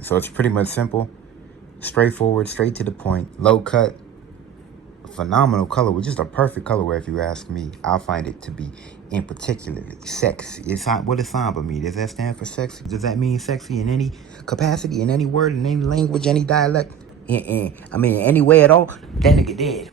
So it's pretty much simple, straightforward, straight to the point, low cut, phenomenal colorway, just a perfect colorway if you ask me. I find it to be in particularly sexy. It's what does Samba mean? Does that stand for sexy? Does that mean sexy in any capacity, in any word, in any language, any dialect? I mean, any way at all? That nigga did.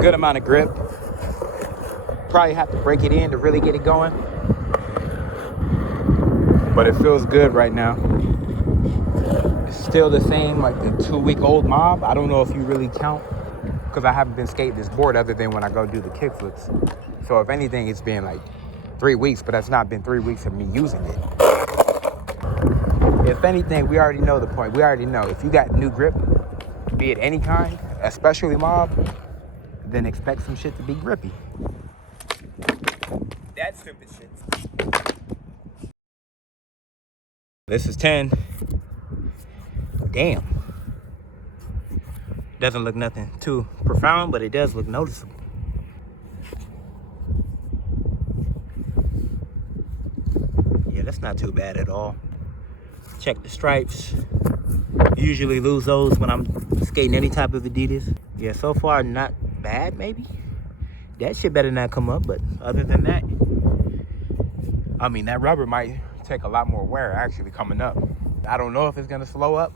Good amount of grip. Probably have to break it in to really get it going, but it feels good right now. It's still the same, like the 2-week-old mob. I don't know if you really count, because I haven't been skating this board other than when I go do the kickflips. So if anything, it's been like 3 weeks, but that's not been 3 weeks of me using it. If anything, we already know the point. We already know if you got new grip, be it any kind, especially mob, then expect some shit to be grippy. That stupid shit. This is 10. Damn. Doesn't look nothing too profound, but it does look noticeable. Yeah, that's not too bad at all. Check the stripes. Usually lose those when I'm skating any type of Adidas. Yeah, so far not bad, maybe. That shit better not come up, but other than that, I mean, that rubber might take a lot more wear actually coming up. I don't know if it's gonna slow up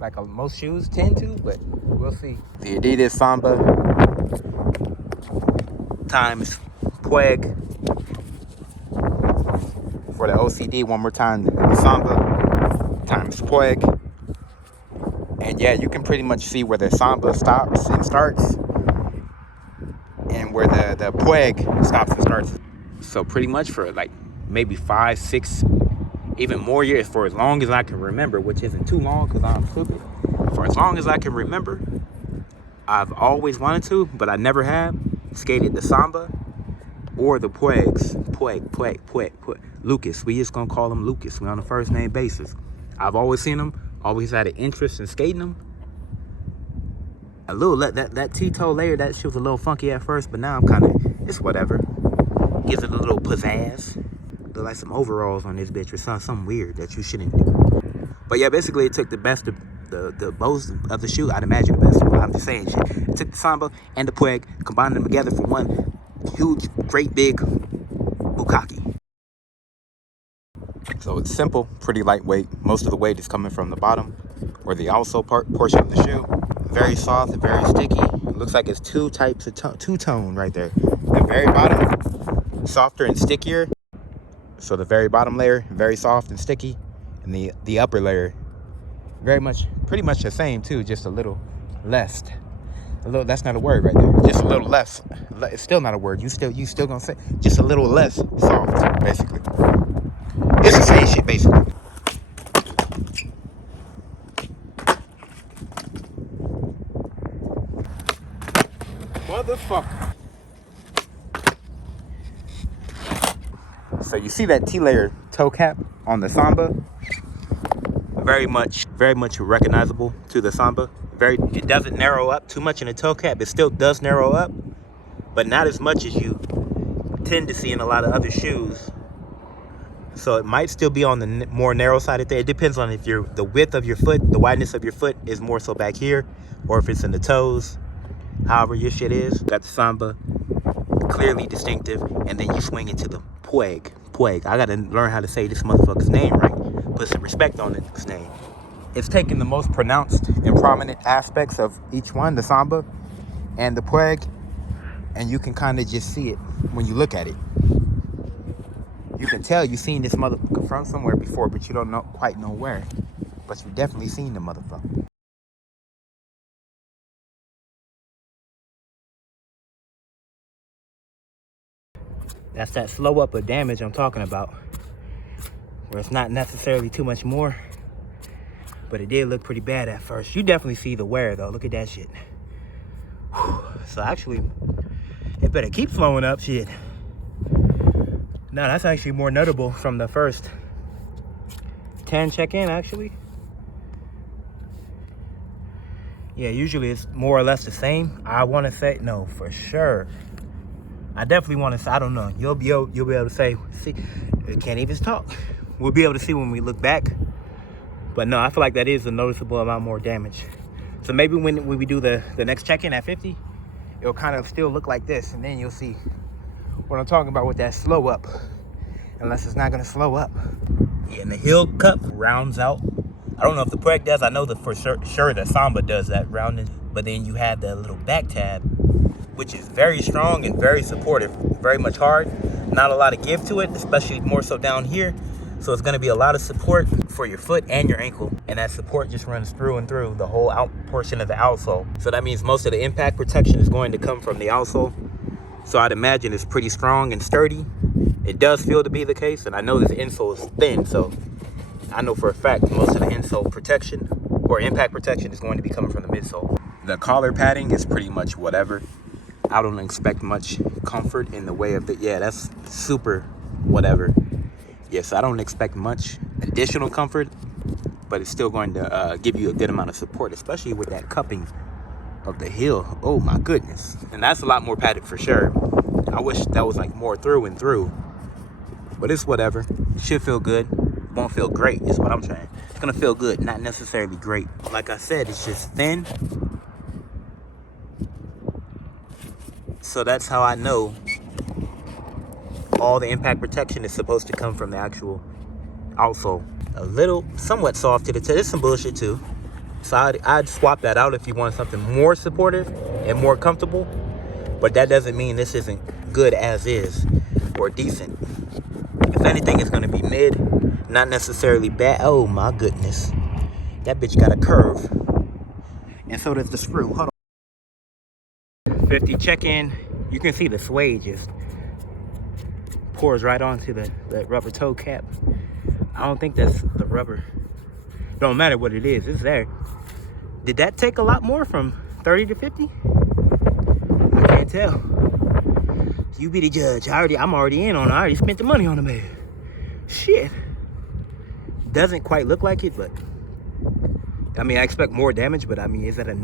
like most shoes tend to, but we'll see. The Adidas Samba times Puig. For the OCD, one more time, the Samba times Puig. And yeah, you can pretty much see where the Samba stops and starts, and where the Puig stops and starts. So pretty much for like maybe 5, 6, even more years, for as long as I can remember, which isn't too long because I'm stupid. For as long as I can remember, I've always wanted to, but I never have, skated the Samba or the Puigs. Puig. Lucas, we just gonna call him Lucas. We on a first name basis. I've always seen him, always had an interest in skating them. A little, that T-toe layer, that shit was a little funky at first, but now I'm kind of, it's whatever. Gives it a little pizzazz. Look like some overalls on this bitch or something weird that you shouldn't do. But yeah, basically it took the best of the both of the shoe. I'd imagine the best. I'm just saying shit. It took the Samba and the Puig, combined them together for one huge, great big bukkake. So it's simple, pretty lightweight. Most of the weight is coming from the bottom or the outsole portion of the shoe. Very soft and very sticky. It looks like it's two types of two-tone right there. The very bottom, softer and stickier. So the very bottom layer, very soft and sticky, and the upper layer, pretty much the same too, just a little less. That's not a word right there. Just a little less. It's still not a word. You still gonna say just a little less soft, basically. It's the same shit, basically. Motherfucker. So you see that T-layer toe cap on the Samba? Very much recognizable to the Samba. It doesn't narrow up too much in the toe cap. It still does narrow up, but not as much as you tend to see in a lot of other shoes. So it might still be on the more narrow side of there. It depends on if the width of your foot, the wideness of your foot is more so back here, or if it's in the toes. However your shit is. Got the Samba, clearly distinctive, and then you swing into the Puig. I gotta learn how to say this motherfucker's name right. Put some respect on its name. It's taking the most pronounced and prominent aspects of each one, the Samba and the Puig, and you can kind of just see it when you look at it. You can tell you've seen this motherfucker from somewhere before, but you don't quite know where. But you've definitely seen the motherfucker. That's that slow up of damage I'm talking about, where it's not necessarily too much more, but it did look pretty bad at first. You definitely see the wear though. Look at that shit. Whew. So actually, it better keep flowing up, shit. No, that's actually more notable from the first 10 check-in, actually. Yeah, usually it's more or less the same. I want to say, no, for sure. I definitely want to say, I don't know. You'll be able to say, see, I can't even talk. We'll be able to see when we look back. But no, I feel like that is a noticeable amount more damage. So maybe when we do the next check-in at 50, it'll kind of still look like this. And then you'll see what I'm talking about with that slow up. Unless it's not going to slow up. Yeah, and the heel cup rounds out. I don't know if the Puig does. I know that for sure the Samba does that rounding. But then you have the little back tab, which is very strong and very supportive. Very much hard. Not a lot of give to it, especially more so down here. So it's going to be a lot of support for your foot and your ankle. And that support just runs through and through the whole out portion of the outsole. So that means most of the impact protection is going to come from the outsole. So I'd imagine it's pretty strong and sturdy. It does feel to be the case. And I know this insole is thin. So I know for a fact most of the insole protection or impact protection is going to be coming from the midsole. The collar padding is pretty much whatever. I don't expect much comfort in the way of the, yeah, that's super whatever. Yes, I don't expect much additional comfort, but it's still going to give you a good amount of support, especially with that cupping of the heel. Oh my goodness. And that's a lot more padded for sure. I wish that was like more through and through, but it's whatever. It should feel good. Won't feel great is what I'm saying. It's gonna feel good, not necessarily great. Like I said, it's just thin. So that's how I know all the impact protection is supposed to come from the actual outsole. A little, somewhat soft to the touch. There's some bullshit too. So I'd swap that out if you want something more supportive and more comfortable. But that doesn't mean this isn't good as is or decent. If anything, it's going to be mid, not necessarily bad. Oh my goodness. That bitch got a curve. And so does the screw. Hold on. 50 check-in. You can see the suede just pours right onto the rubber toe cap. I don't think that's the rubber. Don't matter what it is, it's there. Did that take a lot more from 30 to 50? I can't tell. You be the judge. I'm already in on it. I already spent the money on the man. Shit. Doesn't quite look like it, but I mean, I expect more damage, but I mean, is that a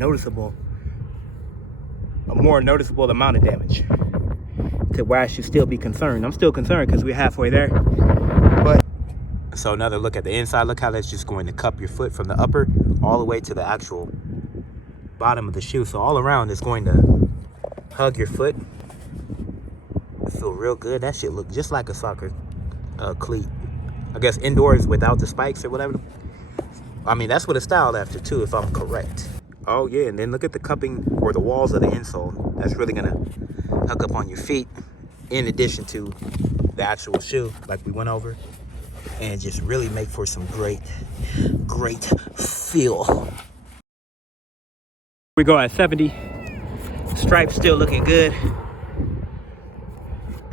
more noticeable amount of damage to where I should still be concerned? I'm still concerned because we're halfway there. But so another look at the inside. Look how that's just going to cup your foot from the upper all the way to the actual bottom of the shoe. So all around it's going to hug your foot. Feel real good. That shit look just like a soccer cleat. I guess indoors without the spikes or whatever. I mean, that's what it's styled after too, if I'm correct. Oh yeah, and then look at the cupping or the walls of the insole. That's really gonna hug up on your feet in addition to the actual shoe like we went over, and just really make for some great feel. We go at 70. Stripes still looking good.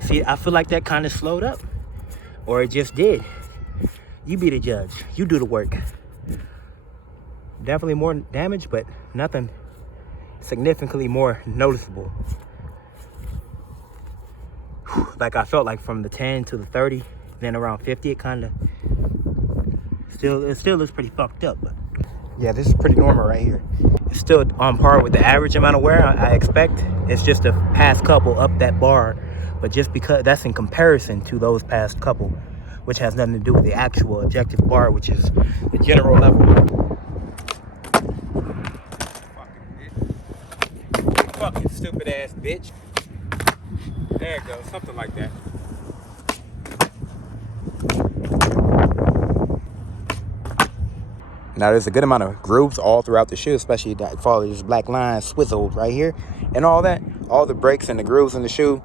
See, I feel like that kind of slowed up, or it just did. You be the judge. You do the work. Definitely more damage, but nothing significantly more noticeable. Like I felt like from the 10 to the 30, then around 50, it kind of still looks pretty fucked up. But yeah, this is pretty normal right here. It's still on par with the average amount of wear I expect. It's just a past couple up that bar, but just because that's in comparison to those past couple, which has nothing to do with the actual objective bar, which is the general level. Fucking stupid ass bitch. There it goes, something like that. Now there's a good amount of grooves all throughout the shoe, especially that follow this black line swizzled right here and all that. All the breaks and the grooves in the shoe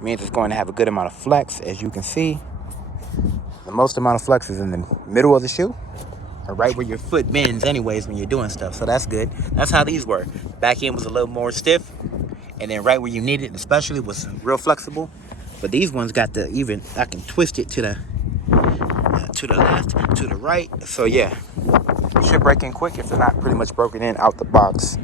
means it's going to have a good amount of flex, as you can see. The most amount of flex is in the middle of the shoe, or right where your foot bends anyways when you're doing stuff, so that's good. That's how these were. The back end was a little more stiff, and then right where you need it especially was real flexible. But these ones got the even, I can twist it to the left, to the right. So yeah, should break in quick if they're not pretty much broken in out the box.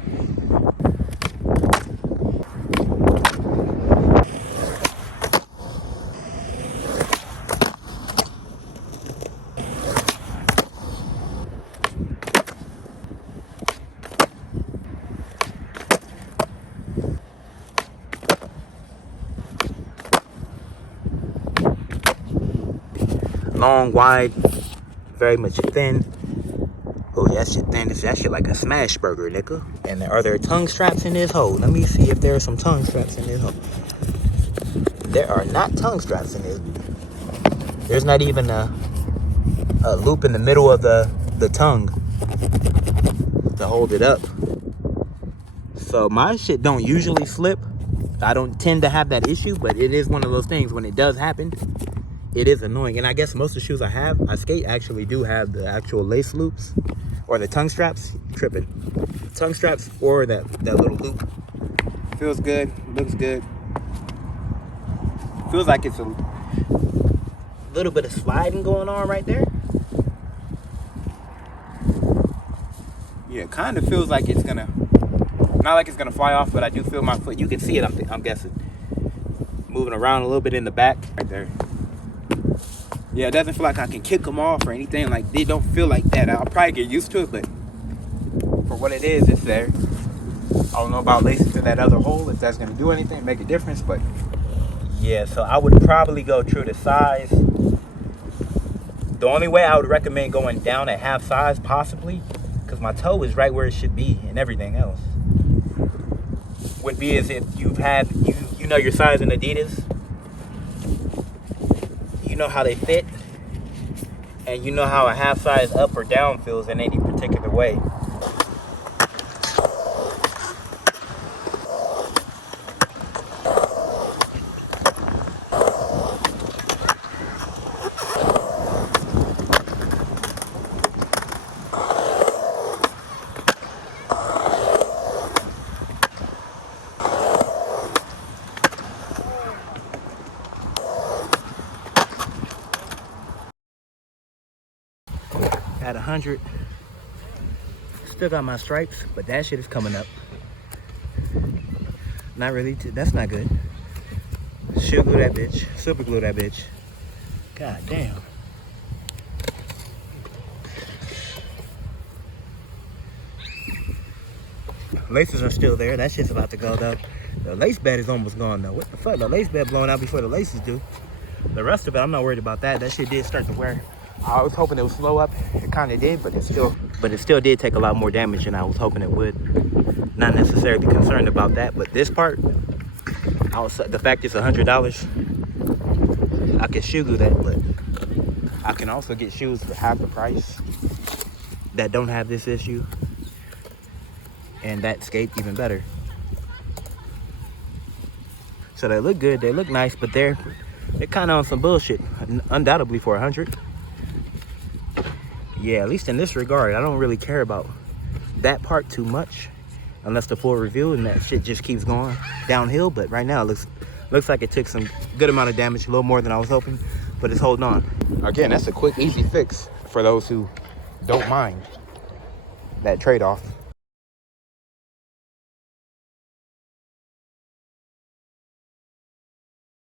Long, wide, very much thin. Oh, that shit thin. That shit like a smash burger, nigga. And are there tongue straps in this hole? Let me see if there are some tongue straps in this hole. There are not tongue straps in this. There's not even a loop in the middle of the tongue to hold it up. So my shit don't usually slip. I don't tend to have that issue, but it is one of those things when it does happen. It is annoying. And I guess most of the shoes I skate actually do have the actual lace loops or the tongue straps. Tripping. Tongue straps or that little loop. Feels good. Looks good. Feels like it's a little bit of sliding going on right there. Yeah, it kind of feels like it's gonna, not like it's gonna fly off, but I do feel my foot. You can see it, I'm guessing. Moving around a little bit in the back right there. Yeah, it doesn't feel like I can kick them off or anything. Like, they don't feel like that. I'll probably get used to it, but for what it is, it's there. I don't know about lacing to that other hole, if that's going to do anything, make a difference, but yeah, so I would probably go true to size. The only way I would recommend going down at half size, possibly, because my toe is right where it should be and everything else, would be as if you know your size in Adidas. You know how they fit, and you know how a half size up or down feels in any particular way. At 100, still got my stripes, but that shit is coming up. Not really, that's not good. Shoe glue that bitch, super glue that bitch. God damn. Laces are still there, that shit's about to go though. The lace bed is almost gone though. What the fuck, the lace bed blowing out before the laces do. The rest of it, I'm not worried about that. That shit did start to wear. I was hoping it would slow up. It kind of did, but it still did take a lot more damage than I was hoping it would. Not necessarily concerned about that, but this part, the fact it's $100, I can shoe glue that, but I can also get shoes for half the price that don't have this issue, and that skate even better. So they look good, they look nice, but they're kind of on some bullshit, undoubtedly for 100. Yeah, at least in this regard, I don't really care about that part too much, unless the full review and that shit just keeps going downhill. But right now, it looks like it took some good amount of damage, a little more than I was hoping, but it's holding on. Again, that's a quick, easy fix for those who don't mind that trade-off.